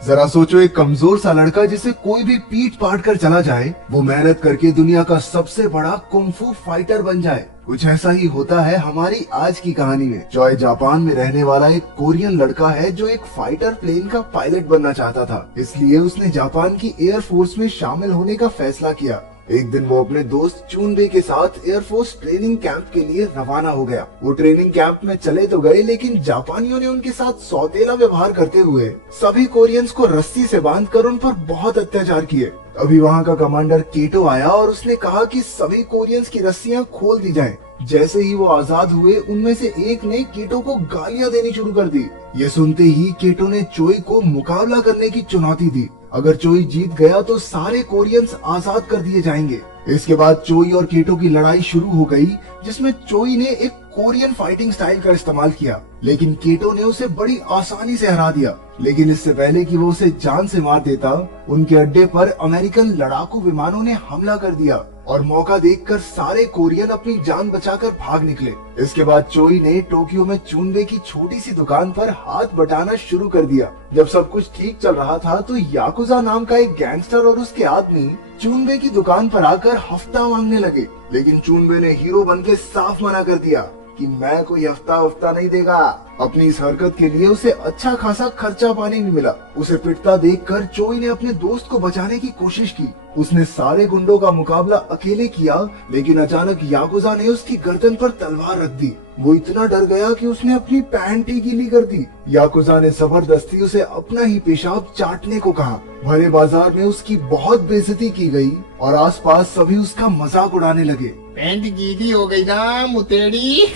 जरा सोचो, एक कमजोर सा लड़का जिसे कोई भी पीट पाट कर चला जाए, वो मेहनत करके दुनिया का सबसे बड़ा कुंफू फाइटर बन जाए। कुछ ऐसा ही होता है हमारी आज की कहानी में। जॉय जापान में रहने वाला एक कोरियन लड़का है जो एक फाइटर प्लेन का पायलट बनना चाहता था, इसलिए उसने जापान की एयर फोर्स में शामिल होने का फैसला किया। एक दिन वो अपने दोस्त चूनबे के साथ एयरफोर्स ट्रेनिंग कैंप के लिए रवाना हो गया। वो ट्रेनिंग कैंप में चले तो गए, लेकिन जापानियों ने उनके साथ सौतेला व्यवहार करते हुए सभी कोरियंस को रस्सी से बांधकर उन पर बहुत अत्याचार किए। अभी वहाँ का कमांडर केटो आया और उसने कहा कि सभी कोरियंस की रस्सियां खोल दी जाएं। जैसे ही वो आजाद हुए, उनमें से एक ने केटो को गालियां देनी शुरू कर दी। ये सुनते ही केटो ने चोई को मुकाबला करने की चुनौती दी। अगर चोई जीत गया तो सारे कोरियंस आजाद कर दिए जाएंगे। इसके बाद चोई और केटो की लड़ाई शुरू हो गई, जिसमें चोई ने एक कोरियन फाइटिंग स्टाइल का इस्तेमाल किया, लेकिन केटो ने उसे बड़ी आसानी से हरा दिया। लेकिन इससे पहले कि वो उसे जान से मार देता, उनके अड्डे पर अमेरिकन लड़ाकू विमानों ने हमला कर दिया और मौका देखकर सारे कोरियन अपनी जान बचाकर भाग निकले। इसके बाद चोई ने टोक्यो में चूनबे की छोटी सी दुकान पर हाथ बटाना शुरू कर दिया। जब सब कुछ ठीक चल रहा था तो याकुजा नाम का एक गैंगस्टर और उसके आदमी चूनबे की दुकान पर आकर हफ्ता मांगने लगे, लेकिन चूनबे ने हीरो बनके साफ मना कर दिया कि मैं कोई हफ्ता नहीं देगा। अपनी इस हरकत के लिए उसे अच्छा खासा खर्चा पानी भी मिला। उसे पिटता देखकर चोई ने अपने दोस्त को बचाने की कोशिश की। उसने सारे गुंडों का मुकाबला अकेले किया, लेकिन अचानक याकुजा ने उसकी गर्दन पर तलवार रख दी। वो इतना डर गया कि उसने अपनी पैंट ही गीली कर दी। याकुजा ने जबरदस्ती उसे अपना ही पेशाब चाटने को कहा। भरे बाजार में उसकी बहुत बेइज्जती की गई और आसपास सभी उसका मजाक उड़ाने लगे। पैंट गीली हो गई ना मुतेड़ी।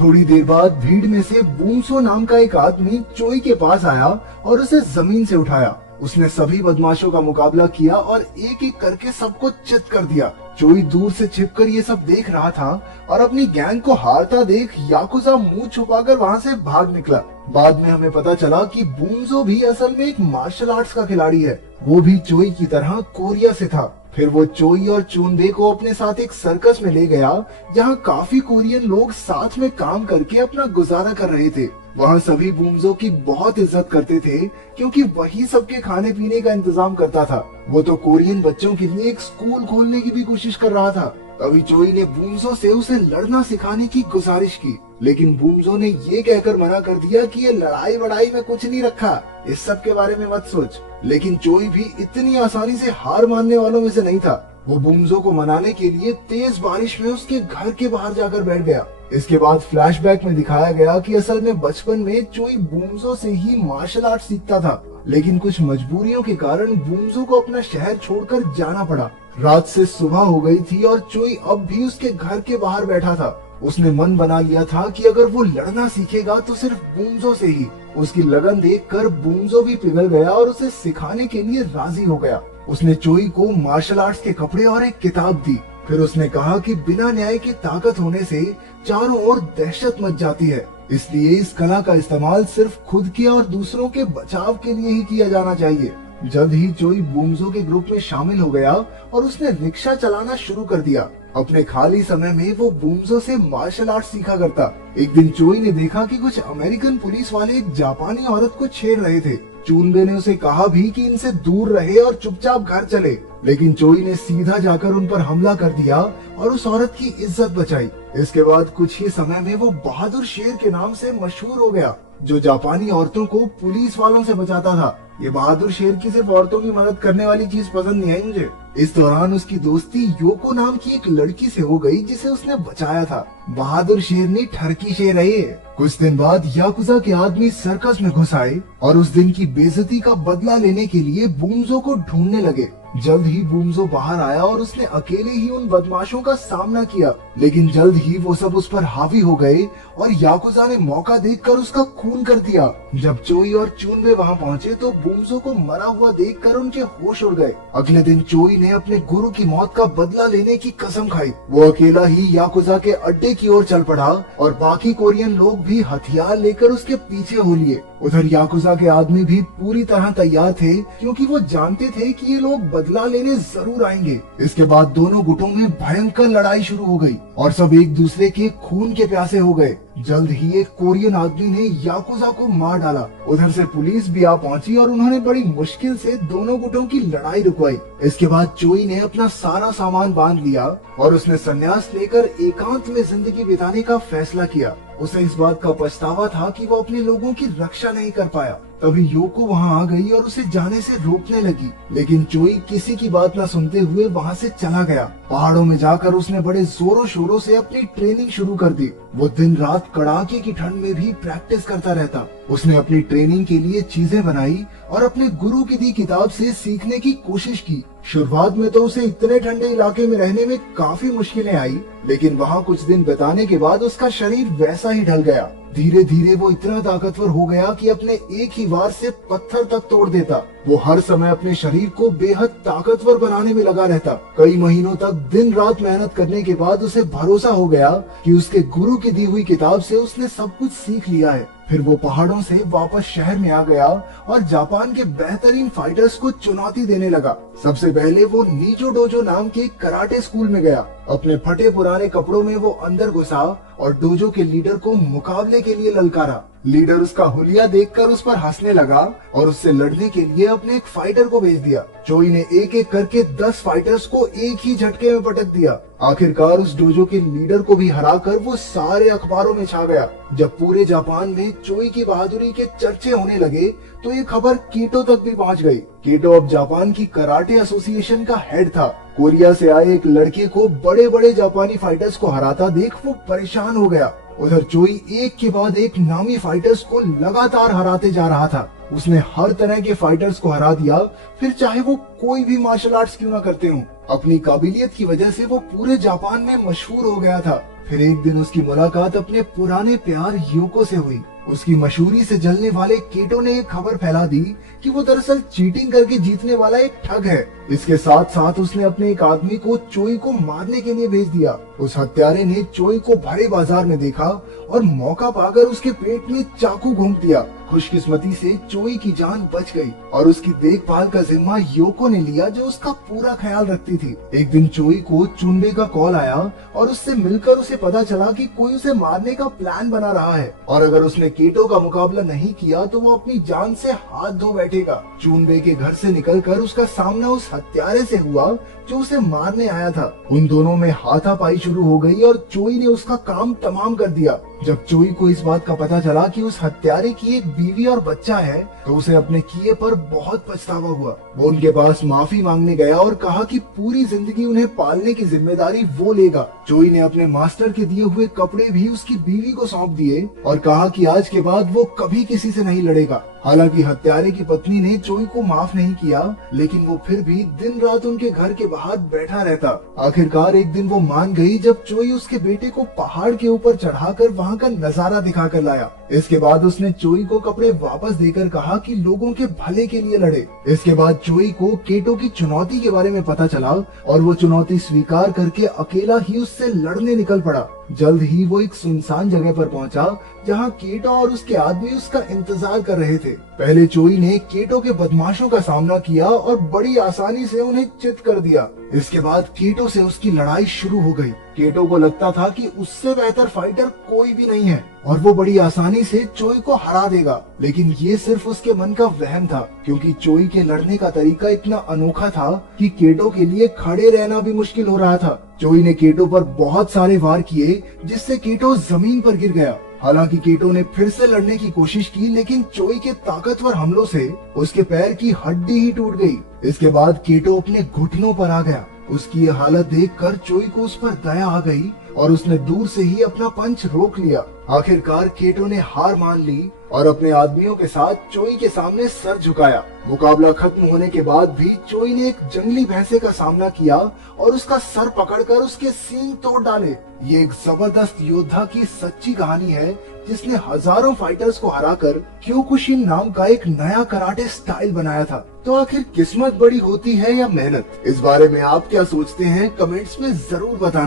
थोड़ी देर बाद भीड़ में से बूमसो नाम का एक आदमी चोई के पास आया और उसे जमीन से उठाया। उसने सभी बदमाशों का मुकाबला किया और एक एक करके सबको चित कर दिया। चोई दूर से छिपकर ये सब देख रहा था और अपनी गैंग को हारता देख याकुजा मुंह छुपाकर वहाँ से भाग निकला। बाद में हमें पता चला कि बूमसो भी असल में एक मार्शल आर्ट्स का खिलाड़ी है। वो भी चोई की तरह कोरिया से था। फिर वो चोई और चूनबे को अपने साथ एक सर्कस में ले गया, जहाँ काफी कोरियन लोग साथ में काम करके अपना गुजारा कर रहे थे। वहाँ सभी बूमसो की बहुत इज्जत करते थे, क्योंकि वही सबके खाने पीने का इंतजाम करता था। वो तो कोरियन बच्चों के लिए एक स्कूल खोलने की भी कोशिश कर रहा था। तभी चोई ने बूमसो से उसे लड़ना सिखाने की गुजारिश की, लेकिन बूमसो ने ये कहकर मना कर दिया कि ये लड़ाई वड़ाई में कुछ नहीं रखा, इस सब के बारे में मत सोच। लेकिन चोई भी इतनी आसानी से हार मानने वालों में से नहीं था। वो बूमसो को मनाने के लिए तेज बारिश में उसके घर के बाहर जाकर बैठ गया। इसके बाद फ्लैशबैक में दिखाया गया कि असल में बचपन में चोई बूमसो से ही मार्शल आर्ट सीखता था, लेकिन कुछ मजबूरियों के कारण बूमसो को अपना शहर छोड़कर जाना पड़ा। रात से सुबह हो गई थी और चोई अब भी उसके घर के बाहर बैठा था। उसने मन बना लिया था कि अगर वो लड़ना सीखेगा तो सिर्फ बूमसो से ही। उसकी लगन देखकर बूमसो भी पिघल गया और उसे सिखाने के लिए राजी हो गया। उसने चोई को मार्शल आर्ट्स के कपड़े और एक किताब दी। फिर उसने कहा कि बिना न्याय की ताकत होने से चारों ओर दहशत मच जाती है, इसलिए इस कला का इस्तेमाल सिर्फ खुद के और दूसरों के बचाव के लिए ही किया जाना चाहिए। जल्द ही चोई बूमसो के ग्रुप में शामिल हो गया और उसने रिक्शा चलाना शुरू कर दिया। अपने खाली समय में वो बूमसो से मार्शल आर्ट सीखा करता। एक दिन चोई ने देखा कि कुछ अमेरिकन पुलिस वाले एक जापानी औरत को छेड़ रहे थे। चूनबे ने उसे कहा भी कि इनसे दूर रहे और चुपचाप घर चले, लेकिन चोई ने सीधा जाकर उन पर हमला कर दिया और उस औरत की इज्जत बचाई। इसके बाद कुछ ही समय में वो बहादुर शेर के नाम से मशहूर हो गया, जो जापानी औरतों को पुलिस वालों से बचाता था। ये बहादुर शेर की सिर्फ औरतों की मदद करने वाली चीज पसंद नहीं आई मुझे। इस दौरान उसकी दोस्ती योको नाम की एक लड़की से हो गई, जिसे उसने बचाया था। बहादुर शेर ने ठरकी शेर है। कुछ दिन बाद याकुजा के आदमी सर्कस में घुस आए और उस दिन की बेइज्जती का बदला लेने के लिए बूमसो को ढूंढने लगे। जल्द ही बूमसो बाहर आया और उसने अकेले ही उन बदमाशों का सामना किया, लेकिन जल्द ही वो सब उस पर हावी हो गए और याकुजा ने मौका देखकर उसका खून कर दिया। जब चोई और चूनबे वहाँ पहुँचे तो बूमसो को मरा हुआ देखकर उनके होश उड़ गए। अगले दिन चोई ने अपने गुरु की मौत का बदला लेने की कसम खाई। वो अकेला ही याकुजा के अड्डे की ओर चल पड़ा और बाकी कोरियन लोग भी हथियार लेकर उसके पीछे हो लिए। उधर याकुजा के आदमी भी पूरी तरह तैयार थे, क्योंकि वो जानते थे कि ये लोग बदला लेने जरूर आएंगे। इसके बाद दोनों गुटों में भयंकर लड़ाई शुरू हो गई और सब एक दूसरे के खून के प्यासे हो गए। जल्द ही एक कोरियन आदमी ने याकुजा को मार डाला। उधर से पुलिस भी आ पहुंची और उन्होंने बड़ी मुश्किल से दोनों गुटों की लड़ाई रुकवाई। इसके बाद चोई ने अपना सारा सामान बांध लिया और उसने संन्यास लेकर एकांत में जिंदगी बिताने का फैसला किया। उसे इस बात का पछतावा था कि वो अपने लोगों की रक्षा नहीं कर पाया। तभी योको वहां आ गई और उसे जाने से रोकने लगी, लेकिन चोई किसी की बात न सुनते हुए वहां से चला गया। पहाड़ों में जाकर उसने बड़े जोरों शोरों से अपनी ट्रेनिंग शुरू कर दी। वो दिन रात कड़ाके की ठंड में भी प्रैक्टिस करता रहता। उसने अपनी ट्रेनिंग के लिए चीजें बनाई और अपने गुरु की दी किताब से सीखने की कोशिश की। शुरुआत में तो उसे इतने ठंडे इलाके में रहने में काफी मुश्किलें आई, लेकिन वहाँ कुछ दिन बिताने के बाद उसका शरीर वैसा ही ढल गया। धीरे धीरे वो इतना ताकतवर हो गया कि अपने एक ही वार से पत्थर तक तोड़ देता। वो हर समय अपने शरीर को बेहद ताकतवर बनाने में लगा रहता। कई महीनों तक दिन रात मेहनत करने के बाद उसे भरोसा हो गया कि उसके गुरु की दी हुई किताब से उसने सब कुछ सीख लिया है। फिर वो पहाड़ों से वापस शहर में आ गया और जापान के बेहतरीन फाइटर्स को चुनौती देने लगा। सबसे पहले वो नीजो डोजो नाम के कराटे स्कूल में गया। अपने फटे पुराने कपड़ों में वो अंदर घुसा और डोजो के लीडर को मुकाबले के लिए ललकारा। लीडर उसका हुलिया देखकर उस पर हंसने लगा और उससे लड़ने के लिए अपने एक फाइटर को भेज दिया। चोई ने एक एक करके 10 फाइटर्स को एक ही झटके में पटक दिया। आखिरकार उस डोजो के लीडर को भी हराकर वो सारे अखबारों में छा गया। जब पूरे जापान में चोई की बहादुरी के चर्चे होने लगे तो ये खबर कीटो तक भी पहुंच गई। कीटो अब जापान की कराटे एसोसिएशन का हेड था। कोरिया से आए एक लड़के को बड़े बड़े जापानी फाइटर्स को हराता देख वो परेशान हो गया। उधर चोई एक के बाद एक नामी फाइटर्स को लगातार हराते जा रहा था। उसने हर तरह के फाइटर्स को हरा दिया, फिर चाहे वो कोई भी मार्शल आर्ट्स क्यों ना करते हों। अपनी काबिलियत की वजह से वो पूरे जापान में मशहूर हो गया था। फिर एक दिन उसकी मुलाकात अपने पुराने प्यार योको से हुई। उसकी मशहूरी से जलने वाले कीटो ने एक खबर फैला दी कि वो दरअसल चीटिंग करके जीतने वाला एक ठग है। इसके साथ साथ उसने अपने एक आदमी को चोई को मारने के लिए भेज दिया। उस हत्यारे ने चोई को भरे बाजार में देखा और मौका पाकर उसके पेट में चाकू घोंप दिया। खुशकिस्मती से चोई की जान बच गई और उसकी देखभाल का जिम्मा योको ने लिया, जो उसका पूरा ख्याल रखती थी। एक दिन चोई को चुनबे का कॉल आया और उससे मिलकर उसे पता चला कि कोई उसे मारने का प्लान बना रहा है और अगर उसने कीटो का मुकाबला नहीं किया तो वो अपनी जान से हाथ धो बैठेगा। चुनबे के घर से निकलकर उसका सामना उस हत्यारे से हुआ जो उसे मारने आया था। उन दोनों में हाथापाई शुरू हो गई और चोई ने उसका काम तमाम कर दिया। जब चोई को इस बात का पता चला कि उस हत्यारे की एक बीवी और बच्चा है तो उसे अपने किए पर बहुत पछतावा हुआ। वो उनके पास माफी मांगने गया और कहा कि पूरी जिंदगी उन्हें पालने की जिम्मेदारी वो लेगा। चोई ने अपने मास्टर के दिए हुए कपड़े भी उसकी बीवी को सौंप दिए और कहा कि आज के बाद वो कभी किसी से नहीं लड़ेगा। हालांकि हत्यारे की पत्नी ने चोई को माफ नहीं किया, लेकिन वो फिर भी दिन रात उनके घर के बाहर बैठा रहता। आखिरकार एक दिन वो मान गई जब चोई उसके बेटे को पहाड़ के ऊपर चढ़ाकर वहाँ का नजारा दिखाकर लाया। इसके बाद उसने चोई को कपड़े वापस देकर कहा कि लोगों के भले के लिए लड़े। इसके बाद चोई को कीटो की चुनौती के बारे में पता चला और वो चुनौती स्वीकार करके अकेला ही उससे लड़ने निकल पड़ा। जल्द ही वो एक सुनसान जगह पर पहुंचा जहां कीटो और उसके आदमी उसका इंतजार कर रहे थे। पहले चोई ने कीटो के बदमाशों का सामना किया और बड़ी आसानी से उन्हें चित कर दिया। इसके बाद कीटो से उसकी लड़ाई शुरू हो गई। कीटो को लगता था कि उससे बेहतर फाइटर कोई भी नहीं है और वो बड़ी आसानी से चोई को हरा देगा, लेकिन ये सिर्फ उसके मन का वहम था, क्योंकि चोई के लड़ने का तरीका इतना अनोखा था कि कीटो के लिए खड़े रहना भी मुश्किल हो रहा था। चोई ने कीटो पर बहुत सारे वार किए जिससे कीटो जमीन पर गिर गया। हालांकि कीटो ने फिर से लड़ने की कोशिश की, लेकिन चोई के ताकतवर हमलों से उसके पैर की हड्डी ही टूट गई। इसके बाद कीटो अपने घुटनों पर आ गया। उसकी ये हालत देखकर चोई को उस पर दया आ गई और उसने दूर से ही अपना पंच रोक लिया। आखिरकार कीटो ने हार मान ली और अपने आदमियों के साथ चोई के सामने सर झुकाया। मुकाबला खत्म होने के बाद भी चोई ने एक जंगली भैंसे का सामना किया और उसका सर पकड़कर उसके सींग तोड़ डाले। ये एक जबरदस्त योद्धा की सच्ची कहानी है जिसने हजारों फाइटर्स को हराकर क्योकुशिन नाम का एक नया कराटे स्टाइल बनाया था। तो आखिर किस्मत बड़ी होती है या मेहनत? इस बारे में आप क्या सोचते हैं? कमेंट्स में जरूर बताना।